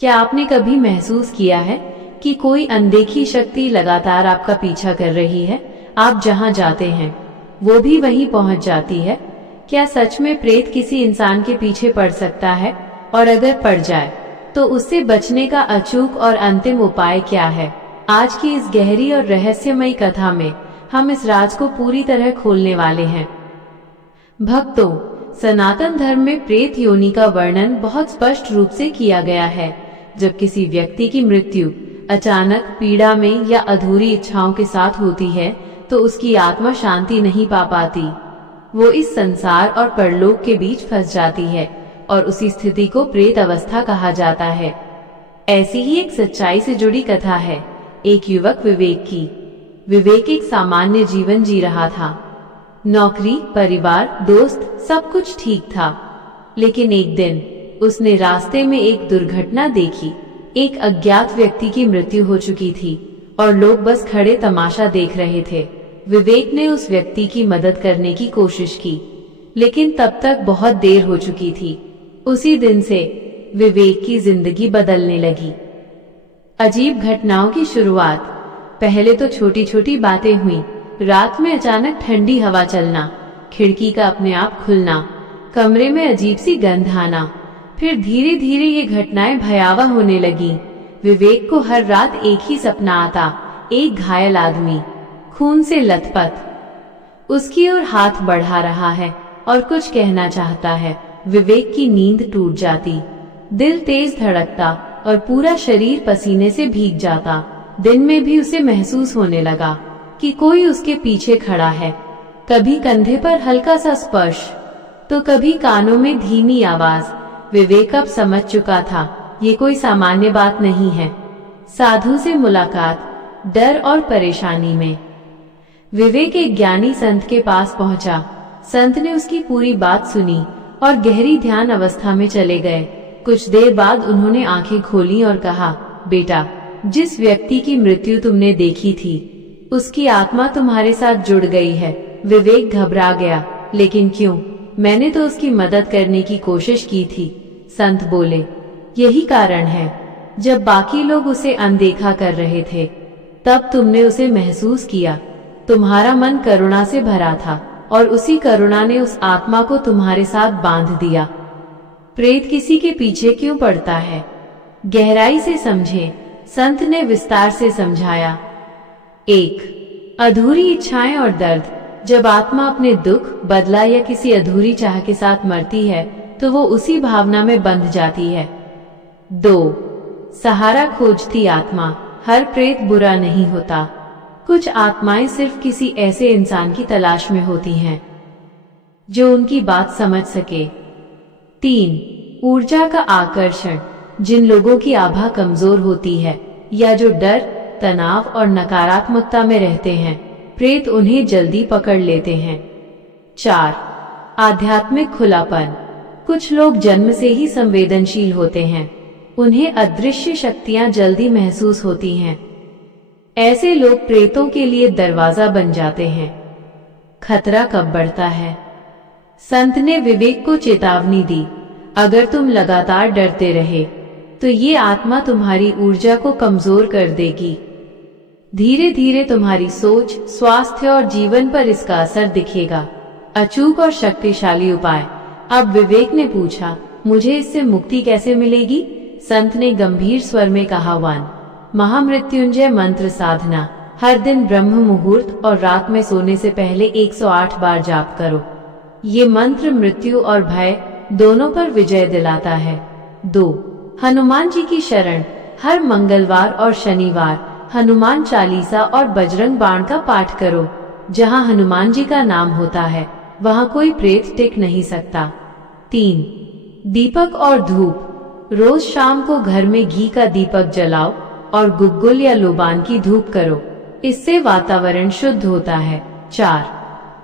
क्या आपने कभी महसूस किया है कि कोई अनदेखी शक्ति लगातार आपका पीछा कर रही है? आप जहां जाते हैं वो भी वहीं पहुंच जाती है। क्या सच में प्रेत किसी इंसान के पीछे पड़ सकता है? और अगर पड़ जाए तो उससे बचने का अचूक और अंतिम उपाय क्या है? आज की इस गहरी और रहस्यमयी कथा में हम इस राज को पूरी तरह खोलने वाले हैं। भक्तों, सनातन धर्म में प्रेत योनि का वर्णन बहुत स्पष्ट रूप से किया गया है। जब किसी व्यक्ति की मृत्यु अचानक, पीड़ा में या अधूरी इच्छाओं के साथ होती है तो उसकी आत्मा शांति नहीं पा पाती। वो इस संसार और परलोक के बीच फंस जाती है और उसी स्थिति को प्रेत अवस्था कहा जाता है। ऐसी ही एक सच्चाई से जुड़ी कथा है एक युवक विवेक की। विवेक एक सामान्य जीवन जी रहा था। नौकरी, परिवार, दोस्त, सब कुछ ठीक था। लेकिन एक दिन उसने रास्ते में एक दुर्घटना देखी। एक अज्ञात व्यक्ति की मृत्यु हो चुकी थी और लोग बस खड़े तमाशा देख रहे थे। विवेक ने उस व्यक्ति की मदद करने की कोशिश की, लेकिन तब तक बहुत देर हो चुकी थी। उसी दिन से विवेक की जिंदगी बदलने लगी। अजीब घटनाओं की शुरुआत। पहले तो छोटी छोटी बातें हुई। रात में अचानक ठंडी हवा चलना, खिड़की का अपने आप खुलना, कमरे में अजीब सी गंध आना। फिर धीरे धीरे ये घटनाएं भयावह होने लगी। विवेक को हर रात एक ही सपना आता, एक घायल आदमी खून से लथपथ उसकी ओर हाथ बढ़ा रहा है और कुछ कहना चाहता है। विवेक की नींद टूट जाती, दिल तेज धड़कता और पूरा शरीर पसीने से भीग जाता। दिन में भी उसे महसूस होने लगा कि कोई उसके पीछे खड़ा है। कभी कंधे पर हल्का सा स्पर्श तो कभी कानों में धीमी आवाज। विवेक अब समझ चुका था ये कोई सामान्य बात नहीं है। साधु से मुलाकात, डर और परेशानी में विवेक एक ज्ञानी संत के पास पहुंचा। संत ने उसकी पूरी बात सुनी और गहरी ध्यान अवस्था में चले गए। कुछ देर बाद उन्होंने आंखें खोली और कहा, बेटा, जिस व्यक्ति की मृत्यु तुमने देखी थी उसकी आत्मा तुम्हारे साथ जुड़ गई है। विवेक घबरा गया, लेकिन क्यों? मैंने तो उसकी मदद करने की कोशिश की थी। संत बोले, यही कारण है, जब बाकी लोग उसे अनदेखा कर रहे थे तब तुमने उसे महसूस किया। तुम्हारा मन करुणा से भरा था और उसी करुणा ने उस आत्मा को तुम्हारे साथ बांध दिया। प्रेत किसी के पीछे क्यों पड़ता है? गहराई से समझें। संत ने विस्तार से समझाया। 1. अधूरी इच्छाएं और दर्द। जब आत्मा अपने दुख, बदला या किसी अधूरी चाह के साथ मरती है तो वो उसी भावना में बंध जाती है। 2. सहारा खोजती आत्मा। हर प्रेत बुरा नहीं होता। कुछ आत्माएं सिर्फ किसी ऐसे इंसान की तलाश में होती हैं जो उनकी बात समझ सके। 3. ऊर्जा का आकर्षण। जिन लोगों की आभा कमजोर होती है या जो डर, तनाव और नकारात्मकता में रहते हैं, प्रेत उन्हें जल्दी पकड़ लेते हैं। 4. आध्यात्मिक खुलापन। कुछ लोग जन्म से ही संवेदनशील होते हैं। उन्हें अदृश्य शक्तियां जल्दी महसूस होती हैं। ऐसे लोग प्रेतों के लिए दरवाजा बन जाते हैं। खतरा कब बढ़ता है? संत ने विवेक को चेतावनी दी, अगर तुम लगातार डरते रहे तो ये आत्मा तुम्हारी ऊर्जा को कमजोर कर देगी। धीरे धीरे तुम्हारी सोच, स्वास्थ्य और जीवन पर इसका असर दिखेगा। अचूक और शक्तिशाली उपाय। अब विवेक ने पूछा, मुझे इससे मुक्ति कैसे मिलेगी? संत ने गंभीर स्वर में कहा, 1. महामृत्युंजय मंत्र साधना। हर दिन ब्रह्म मुहूर्त और रात में सोने से पहले 108 बार जाप करो। ये मंत्र मृत्यु और भय दोनों पर विजय दिलाता है। 2. हनुमान जी की शरण। हर मंगलवार और शनिवार हनुमान चालीसा और बजरंग बाण का पाठ करो। जहाँ हनुमान जी का नाम होता है वहाँ कोई प्रेत टिक नहीं सकता। 3. दीपक और धूप। रोज शाम को घर में घी का दीपक जलाओ और गुग्गुल या लोबान की धूप करो। इससे वातावरण शुद्ध होता है। 4.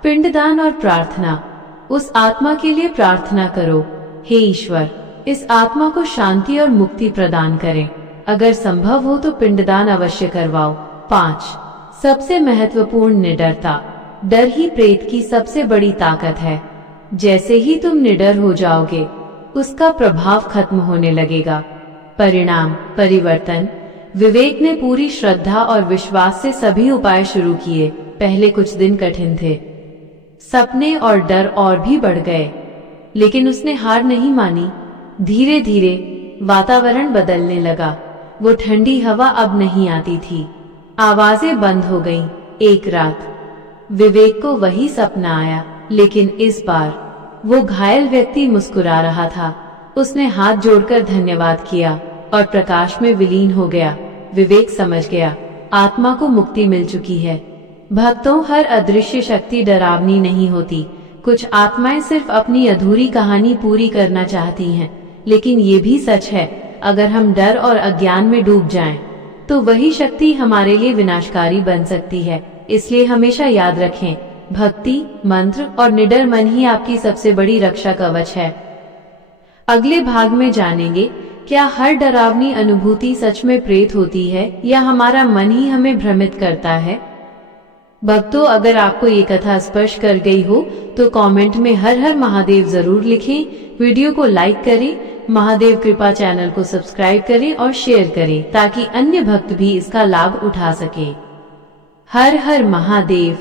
पिंडदान और प्रार्थना। उस आत्मा के लिए प्रार्थना करो, हे ईश्वर, इस आत्मा को शांति और मुक्ति प्रदान करें। अगर संभव हो तो पिंडदान अवश्य करवाओ। 5. सबसे महत्वपूर्ण, निडरता। डर ही प्रेत की सबसे बड़ी ताकत है। जैसे ही तुम निडर हो जाओगे उसका प्रभाव खत्म होने लगेगा। परिणाम परिवर्तन। विवेक ने पूरी श्रद्धा और विश्वास से सभी उपाय शुरू किए। पहले कुछ दिन कठिन थे, सपने और डर और भी बढ़ गए, लेकिन उसने हार नहीं मानी। धीरे धीरे वातावरण बदलने लगा। वो ठंडी हवा अब नहीं आती थी, आवाजें बंद हो गईं। एक रात विवेक को वही सपना आया, लेकिन इस बार वो घायल व्यक्ति मुस्कुरा रहा था। उसने हाथ जोड़कर धन्यवाद किया और प्रकाश में विलीन हो गया। विवेक समझ गया, आत्मा को मुक्ति मिल चुकी है। भक्तों, हर अदृश्य शक्ति डरावनी नहीं होती। कुछ आत्माएं सिर्फ अपनी अधूरी कहानी पूरी करना चाहती हैं, लेकिन ये भी सच है, अगर हम डर और अज्ञान में डूब जाएं, तो वही शक्ति हमारे लिए विनाशकारी बन सकती है। इसलिए हमेशा याद रखें, भक्ति, मंत्र और निडर मन ही आपकी सबसे बड़ी रक्षा कवच है। अगले भाग में जानेंगे, क्या हर डरावनी अनुभूति सच में प्रेत होती है या हमारा मन ही हमें भ्रमित करता है। भक्तों, अगर आपको ये कथा स्पर्श कर गई हो तो कमेंट में हर हर महादेव जरूर लिखें। वीडियो को लाइक करें, महादेव कृपा चैनल को सब्सक्राइब करें और शेयर करें ताकि अन्य भक्त भी इसका लाभ उठा सकें। हर हर महादेव।